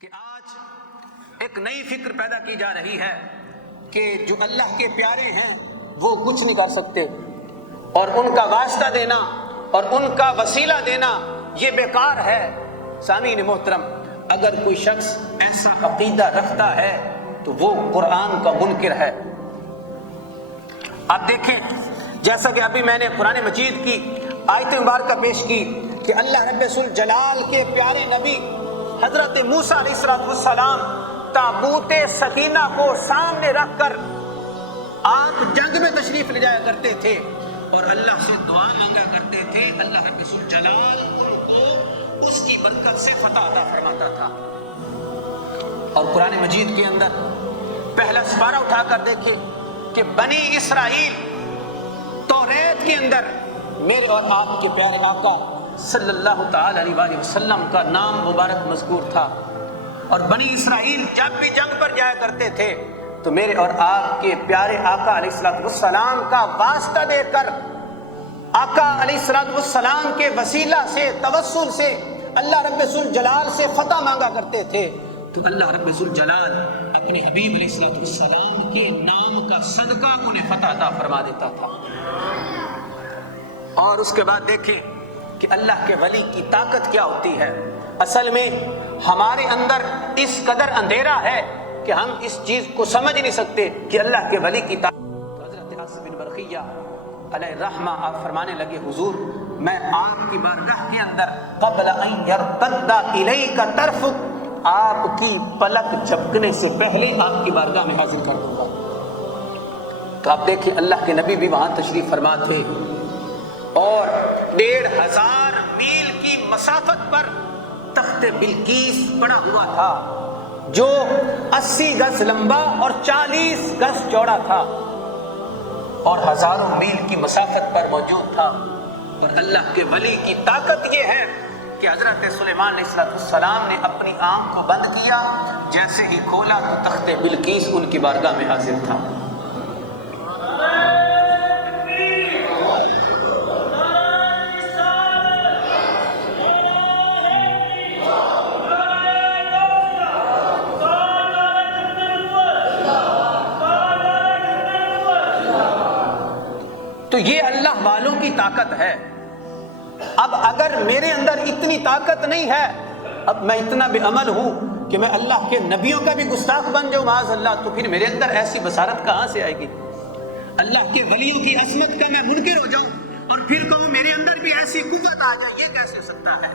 کہ آج ایک نئی فکر پیدا کی جا رہی ہے کہ جو اللہ کے پیارے ہیں وہ کچھ نہیں کر سکتے اور ان کا واسطہ دینا اور ان کا وسیلہ دینا یہ بیکار ہے۔ سامعین محترم، اگر کوئی شخص ایسا عقیدہ رکھتا ہے تو وہ قرآن کا منکر ہے۔ آپ دیکھیں، جیسا کہ ابھی میں نے قرآن مجید کی آیت مبارکہ پیش کی کہ اللہ رب الجلال کے پیارے نبی حضرت موسیٰ علیہ السلام تابوت سکینہ کو سامنے رکھ کر آپ جنگ میں تشریف لے جایا کرتے تھے اور اللہ سے دعا مانگا کرتے تھے۔ اللہ رب الجلال ان کو اس کی برکت سے فتح عطا فرماتا تھا۔ اور قرآن مجید کے اندر پہلا سپارہ اٹھا کر دیکھیں کہ بنی اسرائیل توریت کے اندر میرے اور آپ کے پیارے آقا صلی اللہ تعالی علیہ وآلہ وسلم کا نام مبارک مذکور تھا، اور بنی اسرائیل جب بھی جنگ پر جایا کرتے تھے تو میرے اور آپ کے پیارے آقا علیہ السلام کا واسطہ دے کر آقا علیہ السلام کے وسیلہ سے توسل سے اللہ رب الجلال سے فتح مانگا کرتے تھے، تو اللہ رب الجلال اپنے حبیب علیہ السلام کے نام کا صدقہ انہیں فتح عطا فرما دیتا تھا۔ اور اس کے بعد دیکھیں کہ اللہ کے ولی کی طاقت کیا ہوتی ہے۔ اصل میں ہمارے اندر اس قدر اندھیرا ہے کہ ہم اس چیز کو سمجھ نہیں سکتے کہ اللہ کے ولی کی طاقت۔ حضرت عاصم بن برقیہ علیہ الرحمہ آپ فرمانے لگے، حضور میں آپ کی بارگاہ کے اندر قبل ان یرتد الیک طرفک، آپ کی پلک جھپکنے سے پہلے آپ کی بارگاہ میں حاضر کر دوں گا۔ تو آپ دیکھیں اللہ کے نبی بھی وہاں تشریف فرما تھے اور 1500 میل کی مسافت پر تخت بلقیس پڑا ہوا تھا جو 80 گز لمبا اور 40 گز چوڑا تھا اور ہزاروں میل کی مسافت پر موجود تھا۔ اور اللہ کے ولی کی طاقت یہ ہے کہ حضرت سلیمان علیہ السلام نے اپنی آنکھ کو بند کیا، جیسے ہی کھولا تو تخت بلقیس ان کی بارگاہ میں حاضر تھا۔ تو یہ اللہ والوں کی طاقت ہے۔ اب اگر میرے اندر اتنی طاقت نہیں ہے، اب میں اتنا بے عمل ہوں کہ میں اللہ کے نبیوں کا بھی گستاخ بن جاؤں معاذ اللہ، تو پھر میرے اندر ایسی بصارت کہاں سے آئے گی؟ اللہ کے ولیوں کی عظمت کا میں منکر ہو جاؤں اور پھر کہوں میرے اندر بھی ایسی قوت آ جائے، یہ کیسے ہو سکتا ہے؟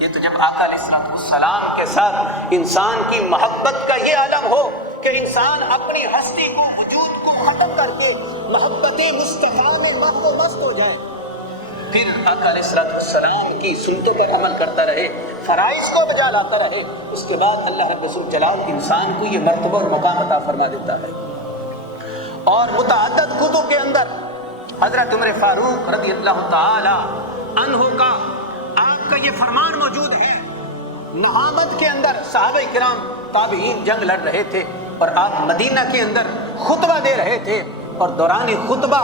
یہ تو جب آقا علیہ السلام کے ساتھ انسان کی محبت کا یہ عالم ہو کہ انسان اپنی ہستی کو، وجود کو ختم کر کے محبت مصطفیٰ میں محو مست ہو جائے، پھر آقا علیہ السلام کی سنتوں پر عمل کرتا رہے، فرائض کو بجا لاتا رہے، اس کے بعد اللہ رب الجلال انسان کو یہ مرتبہ اور مقام عطا فرما دیتا ہے۔ اور متعدد کتب کے اندر حضرت عمر فاروق رضی اللہ تعالی عنہ کا آپ کا یہ فرمان موجود ہے۔ نہامت کے اندر صحابہ کرام تابعین جنگ لڑ رہے تھے اور آپ مدینہ کے اندر خطبہ دے رہے تھے، اور دوران خطبہ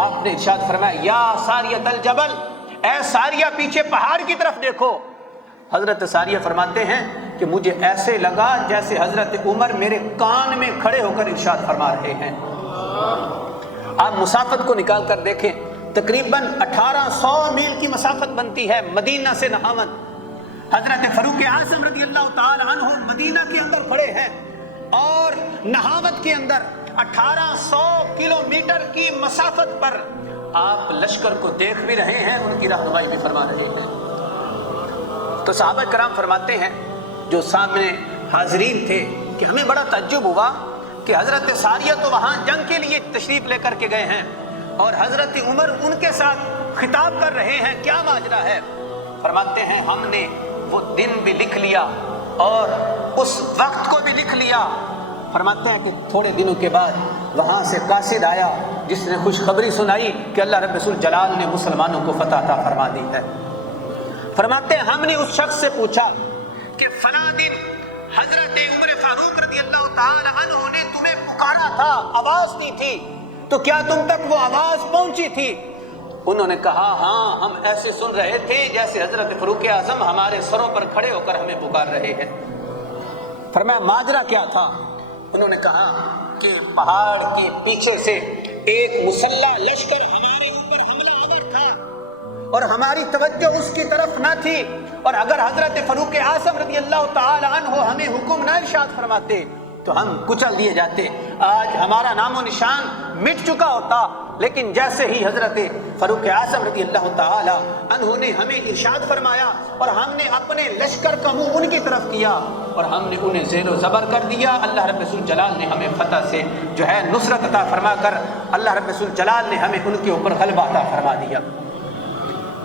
آپ نے ارشاد فرمایا، یا ساریۃ الجبل، اے ساریہ پیچھے پہاڑ کی طرف دیکھو۔ حضرت ساریہ فرماتے ہیں کہ مجھے ایسے لگا جیسے حضرت عمر میرے کان میں کھڑے ہو کر ارشاد فرما رہے ہیں۔ آپ مسافت کو نکال کر دیکھیں، تقریباً 1800 میل کی مسافت بنتی ہے مدینہ سے نہامت۔ حضرت فاروق اعظم رضی اللہ تعالی عنہ مدینہ کے اندر کھڑے ہیں اور نہامت کے اندر 1800 کلومیٹر کی مسافت پر آپ لشکر کو دیکھ بھی رہے ہیں، ان کی رہنمائی بھی فرما رہے ہیں۔ تو صحابہ کرام فرماتے ہیں جو سامنے حاضرین تھے کہ ہمیں بڑا تعجب ہوا کہ حضرت ساریہ تو وہاں جنگ کے لیے تشریف لے کر کے گئے ہیں اور حضرت عمر ان کے ساتھ خطاب کر رہے ہیں، کیا ماجرا ہے؟ فرماتے ہیں ہم نے وہ دن بھی لکھ لیا اور اس وقت کو بھی لکھ لیا۔ فرماتے ہیں کہ تھوڑے دنوں کے بعد وہاں سے قاصد آیا جس نے خوشخبری سنائی کہ اللہ رب الجلال نے مسلمانوں کو فتح عطا فرما دی ہے۔ فرماتے ہیں ہم نے اس شخص سے پوچھا کہ فلاں دن حضرت عمر فاروق رضی اللہ تعالی عنہ نے تمہیں پکارا تھا، آواز دی تھی، تو کیا تم تک وہ آواز پہنچی تھی؟ انہوں نے کہا ہاں، ہم ایسے سن رہے تھے جیسے حضرت فاروق اعظم ہمارے سروں پر کھڑے ہو کر ہمیں پکار رہے ہیں۔ فرمایا ماجرا کیا تھا؟ انہوں نے کہا کہ پہاڑ کے پیچھے سے ایک مسلح لشکر ہمارے اوپر حملہ آور تھا اور ہماری توجہ اس کی طرف نہ تھی، اور اگر حضرت فاروق اعظم رضی اللہ تعالی عنہ ہمیں حکم نہ ارشاد فرماتے تو ہم کچل دیے جاتے، آج ہمارا نام و نشان مٹ چکا ہوتا۔ لیکن جیسے ہی حضرت فاروق اعظم رضی اللہ تعالی عنہ نے ہمیں ارشاد فرمایا اور ہم نے اپنے لشکر کا منہ ان کی طرف کیا اور ہم نے انہیں زیر و زبر کر دیا، اللہ رب الجلال نے ہمیں فتح سے جو ہے نصرت عطا فرما کر اللہ رب الجلال نے ہمیں ان کے اوپر غلبہ عطا فرما دیا۔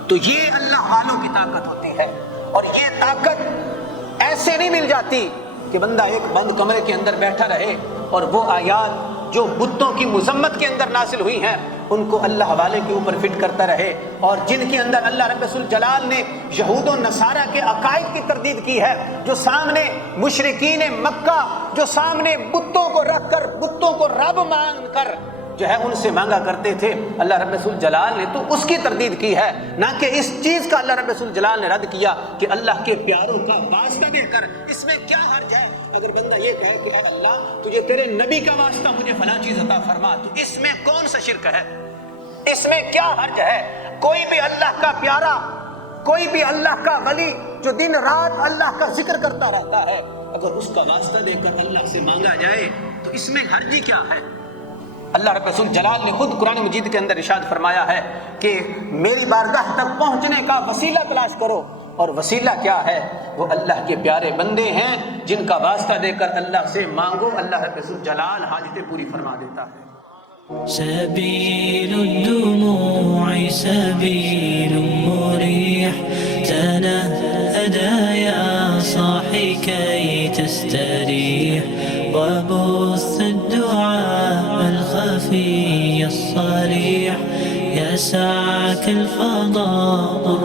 تو یہ اللہ والوں کی طاقت ہوتی ہے، اور یہ طاقت ایسے نہیں مل جاتی کہ بندہ ایک بند کمرے کے اندر بیٹھا رہے اور وہ آیات جو بتوں کی مذمت کے اندر نازل ہوئی ہیں ان کو اللہ والے کے اوپر فٹ کرتا رہے، اور جن کے اندر اللہ رب الجلال نے یہود و نصارہ کے عقائد کی تردید کی ہے، جو سامنے مشرکین مکہ جو سامنے بتوں کو رکھ کر بتوں کو رب مان کر جو ہے ان سے مانگا کرتے تھے، اللہ رب الجلال نے تو اس کی تردید کی ہے، نہ کہ اس چیز کا اللہ رب الجلال نے رد کیا کہ اللہ کے پیاروں کا واسطہ دے کر اس میں کیا حرج ہے اگر بندہ یہ کہے کہ اے اللہ تجھے تیرے نبی کا واسطہ مجھے فلاں چیز عطا فرما، تو اس میں کون سا شرک ہے؟ اس میں کیا حرج ہے؟ کوئی بھی اللہ کا پیارا، کوئی بھی اللہ کا ولی جو دن رات اللہ کا ذکر کرتا رہتا ہے، اگر اس کا واسطہ دے کر اللہ سے مانگا جائے تو اس میں حرجی کیا ہے؟ اللہ رب الجلال نے خود قرآن مجید کے اندر ارشاد فرمایا ہے کہ میری بارگاہ تک پہنچنے کا وسیلہ تلاش کرو، اور وسیلہ کیا ہے؟ وہ اللہ کے پیارے بندے ہیں جن کا واسطہ دے کر اللہ سے مانگو، اللہ رب الجلال حاجتیں پوری فرما دیتا ہے۔ سبيل الدموع سبيل مريح تنهدى يا صاحي كي تستريح وبث الدعاء الخفي الصريح يسعك الفضاء